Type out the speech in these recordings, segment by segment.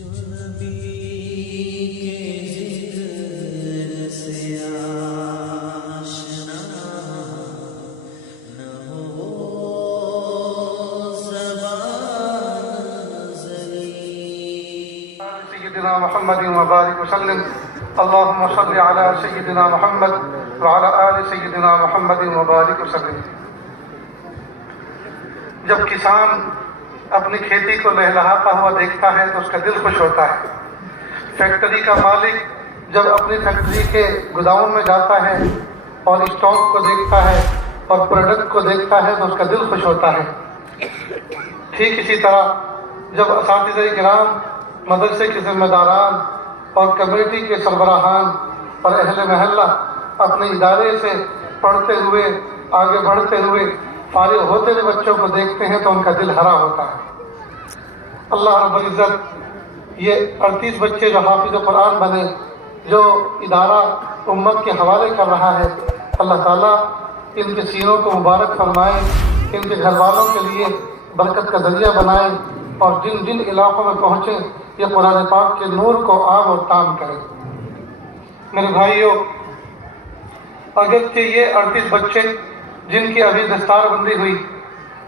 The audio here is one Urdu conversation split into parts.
جو نبی کے ذکر سے آشنا نہ ہو وہ زبان ذلیل۔ سیدنا محمد وبارک وسلم۔ اللہم صل علی سیدنا محمد وعلی آل سیدنا محمد وبارک وسلم۔ جب کسان اپنی کھیتی کو لہلہاتا ہوا دیکھتا ہے تو اس کا دل خوش ہوتا ہے۔ فیکٹری کا مالک جب اپنی فیکٹری کے گوداؤن میں جاتا ہے اور اسٹاک کو دیکھتا ہے اور پروڈکٹ کو دیکھتا ہے تو اس کا دل خوش ہوتا ہے۔ ٹھیک اسی طرح جب اساتذہ کرام، مدرسے کے ذمہ داران اور کمیٹی کے سربراہان اور اہل محلہ اپنے ادارے سے پڑھتے ہوئے آگے بڑھتے ہوئے فارغ ہوتے ہوئے بچوں کو دیکھتے ہیں تو ان کا دل ہرا ہوتا ہے۔ اللہ رب العزت یہ 38 بچے جو حافظ قرآن بنے، جو ادارہ امت کے حوالے کر رہا ہے، اللہ تعالیٰ ان کے سینوں کو مبارک فرمائے، ان کے گھر والوں کے لیے برکت کا ذریعہ بنائے، اور جن جن علاقوں میں پہنچے یہ قرآن پاک کے نور کو عام اور تام کرے۔ میرے بھائیوں، اگرچہ یہ 38 بچے جن کی ابھی دستار بندی ہوئی،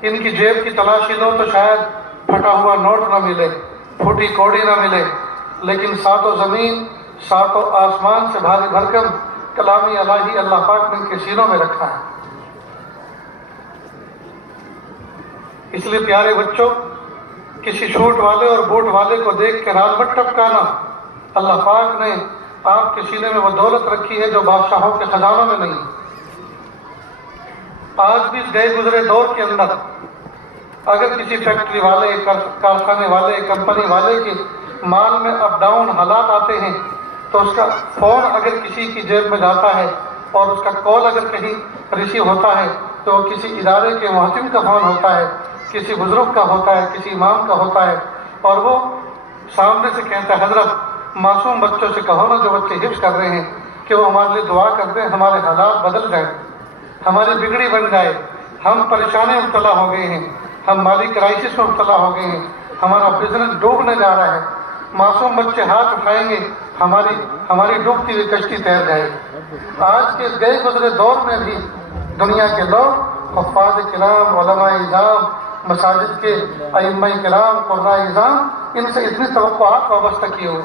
ان کی جیب کی تلاشی لو تو شاید پھٹا ہوا نوٹ نہ ملے، پھوٹی کوڑی نہ ملے، لیکن ساتوں زمین ساتوں آسمان سے بھاری بھرکم کلامی الہی اللہ پاک نے ان کے سینوں میں رکھا ہے۔ اس لیے پیارے بچوں، کسی شوٹ والے اور بوٹ والے کو دیکھ کے رال مت ٹپکانا۔ اللہ پاک نے آپ کے سینے میں وہ دولت رکھی ہے جو بادشاہوں کے خزانوں میں نہیں۔ آج بھی گئے گزرے دور کے اندر اگر کسی فیکٹری والے، کارخانے والے، کمپنی والے کے مال میں اپ ڈاؤن حالات آتے ہیں تو اس کا فون اگر کسی کی جیب میں جاتا ہے اور اس کا کال اگر کہیں ریسیو ہوتا ہے تو وہ کسی ادارے کے محتم کا فون ہوتا ہے، کسی بزرگ کا ہوتا ہے، کسی امام کا ہوتا ہے، اور وہ سامنے سے کہتا ہے حضرت معصوم بچوں سے کہو نا جو بچے حفظ کر رہے ہیں کہ وہ ہمارے لیے دعا کر دیں، ہمارے حالات بدل جائیں، ہماری بگڑی بن جائے، ہم پریشانی میں مبتلا ہو گئے ہیں، ہم مالی کرائسس میں مبتلا ہو گئے ہیں، ہمارا بزنس ڈوبنے جا رہا ہے۔ معصوم بچے ہاتھ اٹھائیں گے، ہماری ڈوبتی ہوئی کشتی تیر جائے۔ آج کے گئے گزرے دور میں بھی دنیا کے لوگ حفاظ کرام، علماء اعظام، مساجد کے ائمہ کرام، قراء اعظام، ان سے اتنی توقعات وابستہ کیے ہوئے،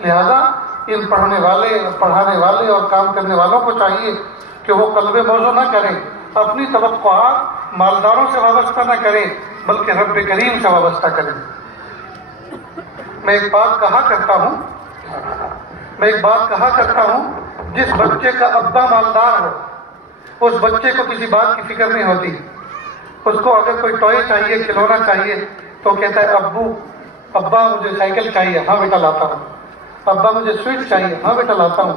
لہذا ان پڑھنے والے، پڑھانے والے اور کام کرنے والوں کو چاہیے کہ وہ قلب موضوع نہ کریں، اپنی توقعات مالداروں سے وابستہ نہ کریں بلکہ رب کریم سے وابستہ کریں۔ میں ایک بات کہا کرتا ہوں، جس بچے کا ابا مالدار ہو اس بچے کو کسی بات کی فکر نہیں ہوتی۔ اس کو اگر کوئی ٹوائے چاہیے، کھلونا چاہیے تو کہتا ہے ابا مجھے سائیکل چاہیے، ہاں بیٹا لاتا ہوں۔ ابا مجھے سویٹ چاہیے، ہاں بیٹا لاتا ہوں۔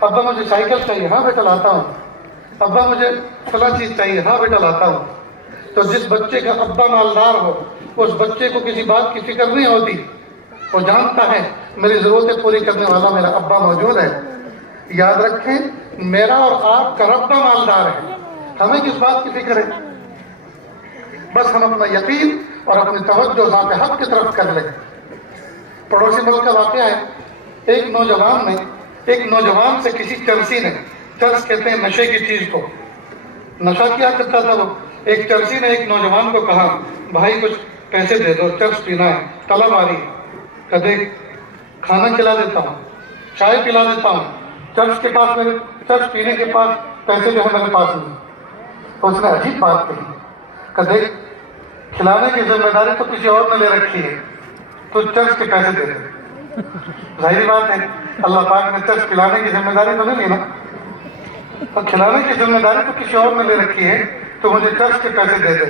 ابا مجھے سائیکل چاہیے، ہاں بیٹا لاتا ہوں۔ ابا مجھے فلاں چیز چاہیے، ہاں بیٹا لاتا ہوں۔ تو جس بچے کا ابا مالدار ہو اس بچے کو کسی بات کی فکر نہیں ہوتی، وہ جانتا ہے میری ضرورتیں پوری کرنے والا میرا ابا موجود ہے۔ یاد رکھیں، میرا اور آپ کا رب مالدار ہے، ہمیں کس بات کی فکر ہے؟ بس ہم اپنا یقین اور اپنی توجہ ذات حق کی طرف کر لیں۔ پڑوسی ملک کا واقعہ ہے، ایک نوجوان سے کسی چرسی نے، چرس کہتے ہیں نشے کی چیز کو، نشہ کیا کرتا تھا وہ، ایک چرسی نے ایک نوجوان کو کہا بھائی کچھ پیسے دے دو، چرس پینا ہے، طلب آ رہی ہے۔ کہ دیکھ، کھانا کھلا دیتا ہوں، چائے پلا دیتا ہوں، چرس پینے کے پاس پیسے جو ہے میرے پاس نہیں۔ تو اس نے عجیب بات کہی کہ دیکھ، کھلانے کی ذمہ داری تو کسی اور نے لے رکھی ہے، تو چرس کے پیسے دے دے۔ ظاہری بات ہے، اللہ پاک نے چرس پلانے کی ذمہ داری تو نہیں لی نا، اور کھلانے کی ذمہ داری تو کسی اور نے لے رکھی ہے، تو مجھے چرس کے پیسے دے دے۔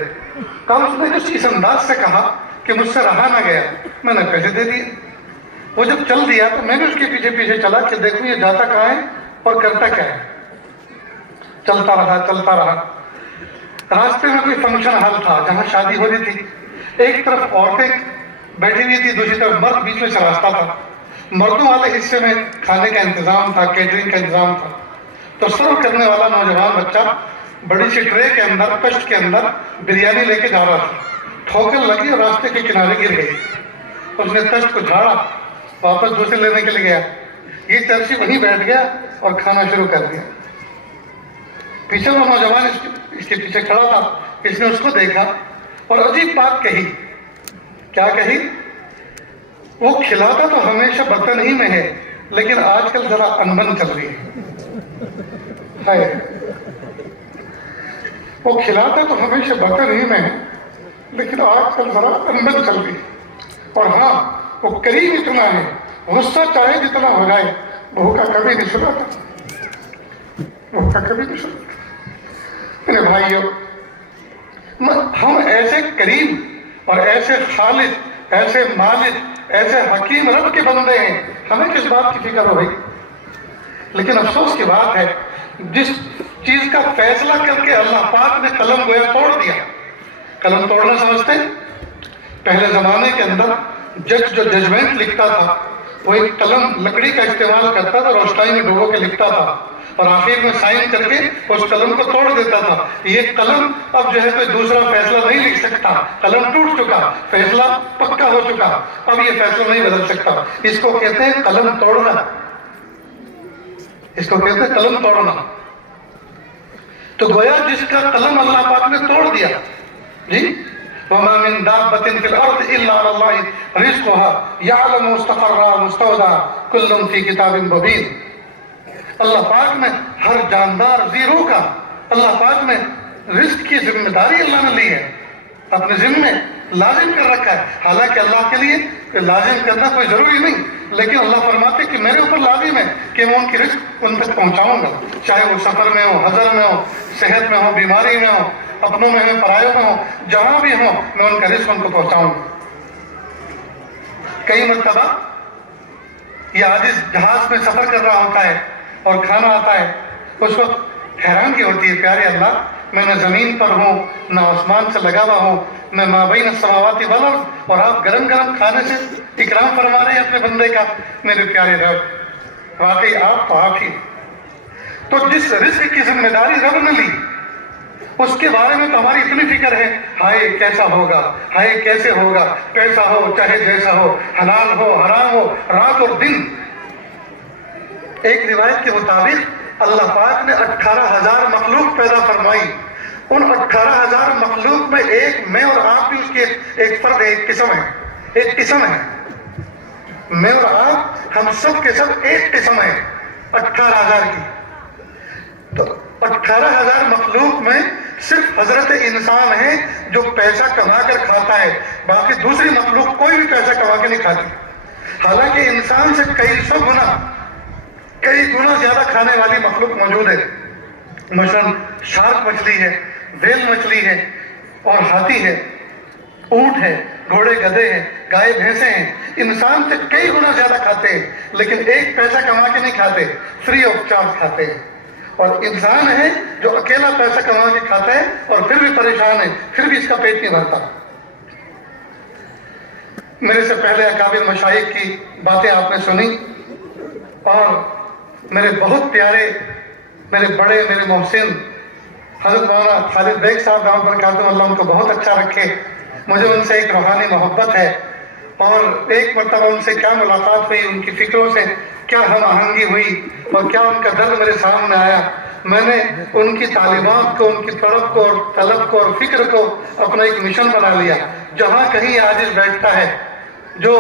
کہا اس نے اس انداز سے کہا کہ مجھ سے رہا نہ گیا، میں نے پیسے دے دیے۔ وہ جب چل دیا تو میں نے اس کے پیچھے پیچھے چلا کہ دیکھو یہ جاتا کہاں ہے اور کرتا کیا ہے۔ چلتا رہا، راستے میں کوئی فنکشن ہال تھا جہاں شادی ہو رہی تھی، ایک طرف عورتیں بیٹھی ہوئی تھی، دوسری طرف مرد، بیچ میں سے راستہ تھا۔ مردوں والے حصے میں کھانے کا انتظام تھا، کیٹرنگ کا انتظام تھا۔ تو سرو کرنے والا نوجوان بچہ بڑی سی ٹرے کے اندر، کشت کے اندر بریانی لے کے جا رہا تھا، ٹھوکر لگی اور راستے کے کنارے گر گئی۔ اس نے تشت کو جھاڑا، واپس دوسرے لینے کے لیے گیا، یہ چرسی وہیں بیٹھ گیا اور کھانا شروع کر دیا۔ پیچھے وہ نوجوان اس کے پیچھے کھڑا تھا، اس نے اس کو دیکھا اور عجیب بات کہی۔ کیا کہی؟ وہ کھلاتا تو ہمیشہ برتن ہی میں ہے، لیکن آج کل ذرا انبن چل رہی ہے۔ وہ کھلاتا تو ہمیشہ برتن ہی میں ہے، لیکن آج کل ذرا انبن چل رہی ہے۔ اور ہاں، وہ کریم اتنا ہے، غصہ چاہے جتنا ہو جائے، بھوکا کبھی نہیں سلاتا، بھوکا کبھی نہیں سلاتا۔ میرے بھائیو، ہم ایسے کریم اور ایسے خالق، ایسے مالک، ایسے حکیم رب کے بندے ہیں، ہمیں کس بات کی فکر ہو گئی؟ لیکن افسوس کی بات ہے، جس چیز کا فیصلہ کر کے اللہ پاک نے قلم گویا توڑ دیا۔ قلم توڑنا سمجھتے ہیں؟ پہلے زمانے کے اندر جج جو ججمنٹ لکھتا تھا، وہ ایک قلم لکڑی کا استعمال کرتا تھا، روشنائی میں ڈبو کے لکھتا تھا اور آخر میں سائن کر کے اس قلم کو توڑ دیتا تھا۔ یہ قلم اب جو ہے کوئی دوسرا فیصلہ نہیں لکھ سکتا، قلم ٹوٹ چکا، فیصلہ پکا ہو چکا، اب یہ فیصلہ نہیں بدل سکتا۔ اس کو کہتے ہیں قلم توڑنا، اس کو کہتے ہیں قلم توڑنا۔ تو گویا جس کا قلم اللہ پاک نے توڑ دیا، جی وَمَا مِن دَابَّةٍ فِي الْأَرْضِ إِلَّا عَلَى اللَّهِ رِزْقُهَا يَعْلَمُ مُسْتَقَرَّهَا وَمُسْتَوْدَاهَا كُلٌّ فِي كِتَابٍ مُبِينٍ۔ اللہ پاک نے ہر جاندار زیرو کا، اللہ پاک نے رزق کی ذمہ داری اللہ نے لی ہے، اپنے ذمہ لازم کر رکھا ہے۔ حالانکہ اللہ کے لیے لازم کرنا کوئی ضروری نہیں، لیکن اللہ فرماتے کہ میرے اوپر لازم ہے کہ میں ان کی رزق ان تک پہنچاؤں گا، چاہے وہ سفر میں ہو، حضر میں ہو، صحت میں ہو، بیماری میں ہو، اپنوں میں ہو، پرایوں میں ہو، جہاں بھی ہو، میں ان کا رزق ان کو پہنچاؤں گا۔ کئی مرتبہ یہ عاجز جہاز میں سفر کر رہا ہوتا ہے اور کھانا آتا ہے، اس وقت حیرانگی ہوتی ہے، پیارے اللہ، میں نہ زمین پر ہوں نہ آسمان سے لگا ہوا ہوں، میں مابین السماوات والارض، اور آپ گرم گرم کھانے سے اکرام فرما رہے ہیں اپنے بندے کا۔ میرے پیارے رب، واقعی آپ تو آپ ہی۔ تو جس رزق کی ذمہ داری رب نے لی، اس کے بارے میں تو ہماری اتنی فکر ہے، ہائے کیسا ہوگا، ہائے کیسے ہوگا، کیسا ہو چاہے جیسا ہو، حلال ہو حرام ہو، رات اور دن۔ ایک روایت کے مطابق اللہ پاک نے 18,000 مخلوق پیدا فرمائی، ان 18,000 مخلوق میں ایک میں اور آپ بھی اس کی ایک فرد، ایک قسم ہے، ایک قسم ہے۔ میں اور آپ، ہم سب کے سب ایک قسم ہے 18,000 کی۔ تو 18,000 مخلوق میں صرف حضرت انسان ہے جو پیسہ کما کر کھاتا ہے، باقی دوسری مخلوق کوئی بھی پیسہ کما کے نہیں کھاتی، حالانکہ انسان سے کئی سو گنا، کئی گنا زیادہ کھانے والی مخلوق موجود ہے۔ مثلاً شارک مچھلی ہے، ویل مچھلی ہے، اور ہاتھی ہے، اونٹ ہے، گھوڑے گدھے ہیں، گائے بھینسیں ہیں، انسان سے کئی گنا زیادہ کھاتے ہیں، لیکن ایک پیسہ کما کے نہیں کھاتے، فری آف چارج کھاتے ہیں۔ اور انسان ہے جو اکیلا پیسہ کما کے کھاتا ہے اور پھر بھی پریشان ہے، پھر بھی اس کا پیٹ نہیں بھرتا۔ میرے سے پہلے اکابر مشائخ کی باتیں آپ نے سنی، اور میرے بہت پیارے، میرے بڑے، میرے محسن حضرت مولانا خالد بیگ صاحب دامت برکاتہ اللہ ان کو بہت اچھا رکھے، مجھے ان سے ایک روحانی محبت ہے، اور ایک مرتبہ ان سے کیا ملاقات ہوئی، ان کی فکروں سے کیا ہم آہنگی ہوئی، اور کیا ان کا درد میرے سامنے آیا۔ میں نے ان کی تعلیمات کو، ان کی طلب کو اور طلب کو اور فکر کو اپنا ایک مشن بنا لیا۔ جہاں کہیں عاجز بیٹھتا ہے، جو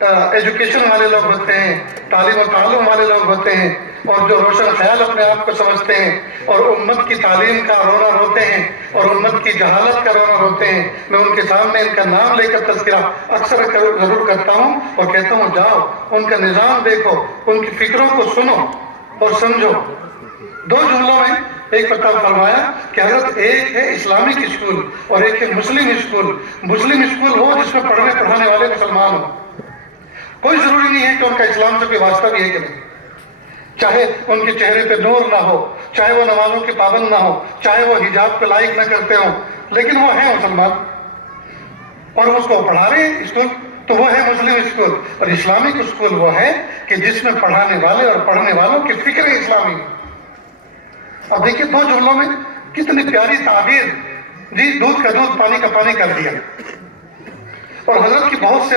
ایجوکیشن والے لوگ ہوتے ہیں، تعلیم و تعلم والے لوگ ہوتے ہیں، اور جو روشن خیال اپنے آپ کو سمجھتے ہیں، اور امت کی تعلیم کا رونا روتے ہیں، اور امت کی جہالت کا رونا روتے ہیں، میں ان کے سامنے ان کا نام لے کر تذکرہ اکثر ضرور کرتا ہوں اور کہتا ہوں جاؤ ان کا نظام دیکھو، ان کی فکروں کو سنو اور سمجھو۔ 2 جملوں میں ایک مرتبہ فرمایا کہ حضرت ایک ہے اسلامک اسکول اور ایک ہے مسلم اسکول۔ مسلم اسکول ہو جس میں پڑھنے پڑھانے والے مسلمان ہوں، کوئی ضروری نہیں ہے کہ ان کا اسلام سے کوئی واسطہ بھی ہے کہ نہیں، چاہے ان کے چہرے پہ نور نہ ہو، چاہے وہ نمازوں کے پابند نہ ہو، چاہے وہ حجاب کو لائق نہ کرتے ہوں، لیکن وہ ہیں مسلمان اور اس کو پڑھا رہے ہیں اسکول، تو وہ ہے مسلم اسکول۔ اور اسلامک اسکول وہ ہے کہ جس میں پڑھانے والے اور پڑھنے والوں کی فکر اسلامی ہے۔ اب دیکھیے 2 جملوں میں کتنی پیاری تعبیر، جی دودھ کا دودھ پانی کا پانی کر دیا۔ اور حضرت کی بہت سے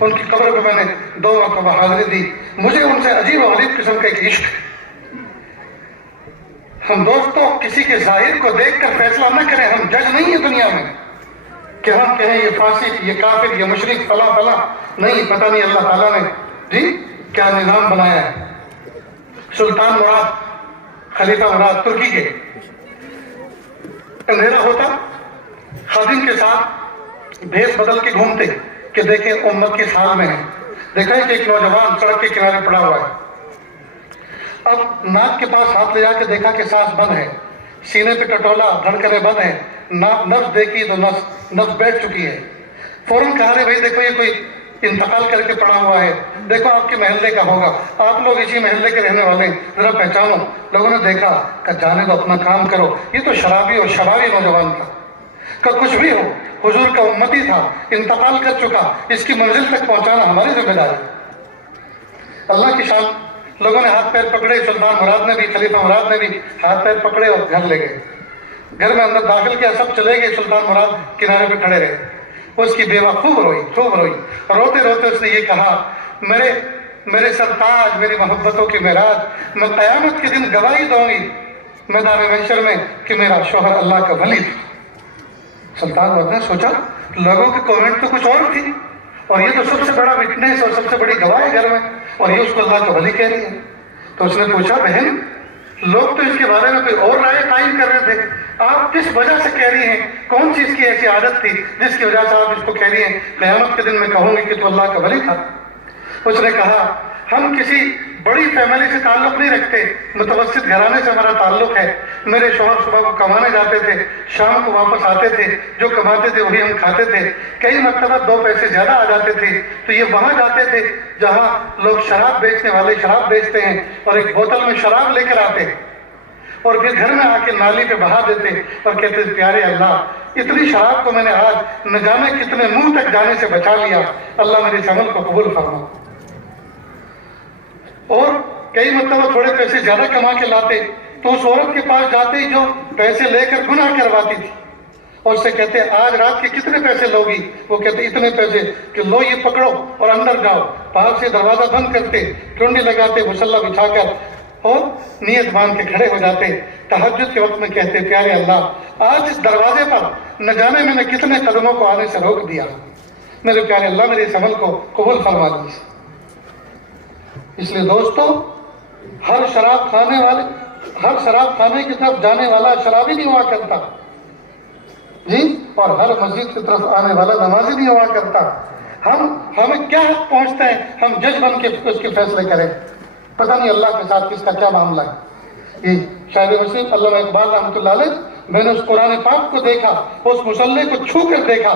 ان کی قبر میں میں نے 2 مرتبہ حاضری دی. مجھے ان سے عجیب و غریب قسم کا ایک عشق ہے. ہم دوستوں کسی کے ظاہر کو دیکھ کر فیصلہ نہ کریں. ہم جج نہیں ہیں دنیا میں کہ ہم کہیں یہ فاسق، یہ کافر، یہ مشرک، فلاں فلاں. نہیں، پتہ نہیں اللہ تعالیٰ نے جی کیا نظام بنایا ہے. سلطان مراد، خلیفہ مراد ترکی کے، اندھیرا ہوتا خادم کے ساتھ بھیس بدل کے گھومتے کہ دیکھیں امت کس حال میں ہے. دیکھا ہے کہ ایک نوجوان سڑک کے کنارے پڑا ہوا ہے. اب ناک کے پاس ہاتھ لے جا کے دیکھا کہ سانس بند ہے، سینے پہ ٹٹولا، دھڑکنیں بند ہیں. نفس دیکھی تو نفس بیٹھ چکی ہے. فوراً کہا رہے بھائی دیکھو یہ کوئی انتقال کر کے پڑا ہوا ہے، دیکھو آپ کے محلے کا ہوگا، آپ لوگ اسی محلے کے رہنے والے ہیں، ذرا پہچانو. لوگوں نے دیکھا کہ جانے دو، اپنا کام کرو. یہ تو شرابی اور شبابی نوجوان تھا. کہ کچھ بھی ہو حضور کا امتی تھا، انتقال کر چکا، اس کی منزل تک پہنچانا ہماری ذمہ داری. اللہ کی شان. لوگوں نے ہاتھ پیر پکڑے، سلطان مراد نے بھی، خلیفہ مراد نے بھی ہاتھ پیر پکڑے اور گھر لے گئے. گھر میں اندر داخل کیا، سب چلے گئے. سلطان مراد کنارے پہ کھڑے رہے. اس کی بیوہ خوب روئی. روتے روتے اس نے یہ کہا، میرے سرتاج، میری محبتوں کی معراج، میں قیامت کے دن گواہی دوں گی میدان محشر میں کہ میرا شوہر اللہ کا ولی تھا. سلطان مراد نے سوچا لوگوں کی کامنٹ تو کچھ اور تھی، اور یہ تو سب سے بڑا وٹنس اور سب سے بڑی گواہ ہے گھر میں، اور یہ اس کو اللہ کا ولی کہہ رہی ہے. تو اس نے پوچھا بہن، لوگ تو اس کے بارے میں کوئی اور رائے قائم کر رہے تھے، آپ کس وجہ سے کہہ رہی ہیں؟ کون سی اس کی ایسی عادت تھی جس کی وجہ سے آپ اس کو کہہ رہی ہیں قیامت کے دن میں کہوں گی کہ تو اللہ کا ولی تھا؟ اس نے کہا ہم کسی بڑی فیملی سے تعلق نہیں رکھتے، متوسط گھرانے سے ہمارا تعلق ہے. میرے شوہر صبح کو کمانے جاتے تھے، شام کو واپس آتے تھے، جو کماتے تھے وہی ہم کھاتے تھے. کئی مرتبہ 2 پیسے زیادہ آ جاتے تھے تو یہ وہاں جاتے تھے جہاں لوگ شراب بیچنے والے شراب بیچتے ہیں، اور ایک بوتل میں شراب لے کر آتے اور پھر گھر میں آ کے نالی پہ بہا دیتے اور کہتے پیارے اللہ، اتنی شراب کو میں نے آج نہ جانے کتنے منہ تک جانے سے بچا لیا، اللہ میرے اس عمل کو قبول فرما. اور کئی مرتبہ تھوڑے پیسے زیادہ کما کے لاتے تو اس عورت کے پاس جاتے جو پیسے لے کر گناہ کرواتی تھی، اور اس سے کہتے آج رات کے کتنے پیسے لوگی؟ وہ کہتے اتنے پیسے. کہ لو یہ پکڑو اور اندر جاؤ. باہر سے دروازہ بند کرتے، کنڈی لگاتے، مصلی بچھا کر، اور نیت باندھ کے کھڑے ہو جاتے. تہجد کے وقت میں کہتے پیارے اللہ، آج اس دروازے پر نہ جانے میں نے کتنے قدموں کو آنے سے روک دیا، میرے پیارے اللہ میرے اس عمل کو قبول فرما دیجیے. اس لیے دوستو، ہر شراب خانے کی طرف جانے والا شرابی نہیں ہوا کرتا جی، اور ہر مسجد کی طرف آنے والا نمازی نہیں ہوا کرتا. ہمیں کیا حق پہنچتا ہے ہم جج بن کے اس کے فیصلے کریں؟ پتہ نہیں اللہ کے ساتھ کس کا کیا معاملہ ہے. یہ شاعر وسیم علامہ اقبال رحمۃ اللہ علیہ، میں نے اس قرآن پاک کو دیکھا، اس مصلی کو چھو کر دیکھا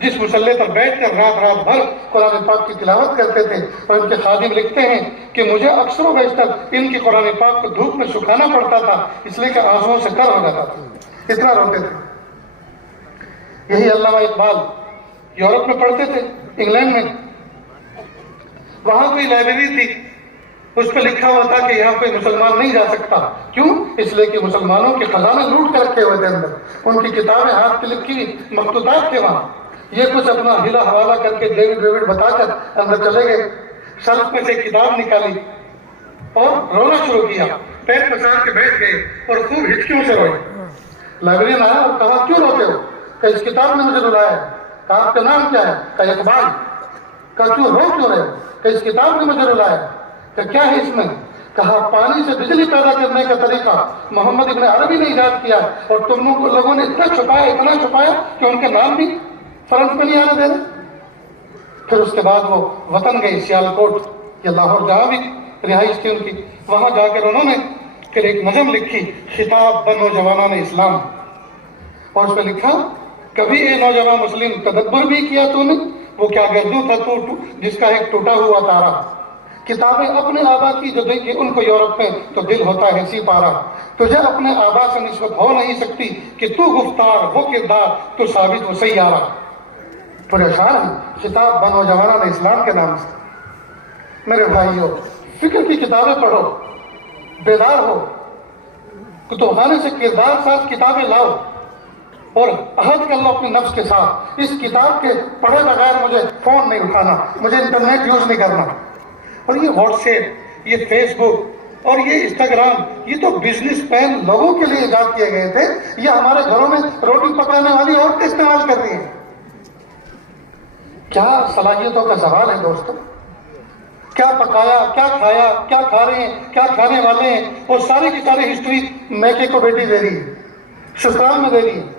جس مصلی پر بیٹھ کر رات بھر قرآن پاک کی تلاوت کرتے تھے. اور ان کے خادم لکھتے ہیں کہ مجھے اکثر و بیشتر ان کی قرآن پاک کو دھوپ میں سکھانا پڑتا تھا، اس لیے کہ آنسوؤں سے تر ہو جاتا تھا، اتنا روتے تھے. یہی علامہ اقبال یورپ میں پڑھتے تھے، انگلینڈ میں. وہاں کوئی لائبریری تھی، اس پہ لکھا ہوا تھا کہ یہاں کوئی مسلمان نہیں جا سکتا. کیوں؟ اس لیے کہ مسلمانوں کے خزانے لوٹ کر رکھے ہوئے تھے اندر. ان کی کتابیں ہاتھ کی لکھی مخطوطات تھے وہاں. یہ کچھ اپنا ہلا حوالہ کر کے ڈیوڈ بتا کر اندر چلے گئے. شرف میں سے کتاب نکالی اور رونا شروع کیا، پیر پسار کے بیٹھ گئے اور خوب ہچکیوں سے روئے. لائبریرین آیا اور کہا کیوں روتے ہو؟ کہ اس کتاب نے مجھے رلایا ہے. کہا آپ کا نام کیا ہے؟ کہ اقبال. کہا کیوں رو کیوں رہے ہو؟ کہ اس کتاب نے مجھے رلایا ہے. کہ کیا ہے اس میں؟ کہا پانی سے بجلی پیدا کرنے کا طریقہ محمد ابن عربی نے ایجاد کیا، اور تم لوگوں نے اتنا چھپایا کہ ان کے نام بھی فرنٹ میں نہیں آنے دے رہے. پھر اس کے بعد وہ وطن گئے، سیالکوٹ یا لاہور جہاں بھی رہائش تھی ان کی. وہاں جا کر انہوں نے پھر ایک نظم لکھی، خطاب بہ نوجوانان اسلام. اور اس میں لکھا کبھی اے نوجوان مسلم تدبر بھی کیا تو نے، وہ کیا گردوں تھا تو جس کا ایک ٹوٹا ہوا تارا. کتابیں اپنے آبا کی جو دیکھیں ان کو یورپ میں تو دل ہوتا ہے سی پارا. تجھے اپنے آبا سے نسبت ہو نہیں سکتی کہ تو گفتار وہ کردار تو ثابت و سیارہ. پورے اشعار ہیں خطاب بہ نوجوانان اسلام کے نام سے. میرے بھائیو، فکر کی کتابیں پڑھو، بیدار ہو، کتب خانے سے کردار ساز کتابیں لاؤ. اور عہد کر لو اپنے نفس کے ساتھ، اس کتاب کے پڑھے بغیر مجھے فون نہیں اٹھانا، مجھے انٹرنیٹ یوز نہیں کرنا۔ اور یہ واٹس ایپ، یہ فیس بک اور یہ انسٹاگرام، یہ تو بزنس مین لوگوں کے لیے ایجاد کیے گئے تھے، یہ ہمارے گھروں میں روٹی پکانے والی عورتیں استعمال کر رہی ہیں۔ کیا صلاحیتوں کا زوال ہے دوستو؟ کیا پکایا، کیا کھایا، کیا کھا رہے ہیں، کیا کھانے والے ہیں، وہ ساری کی ساری ہسٹری میکے کو بیٹی دے رہی ہے، شکران میں دے رہی ہے۔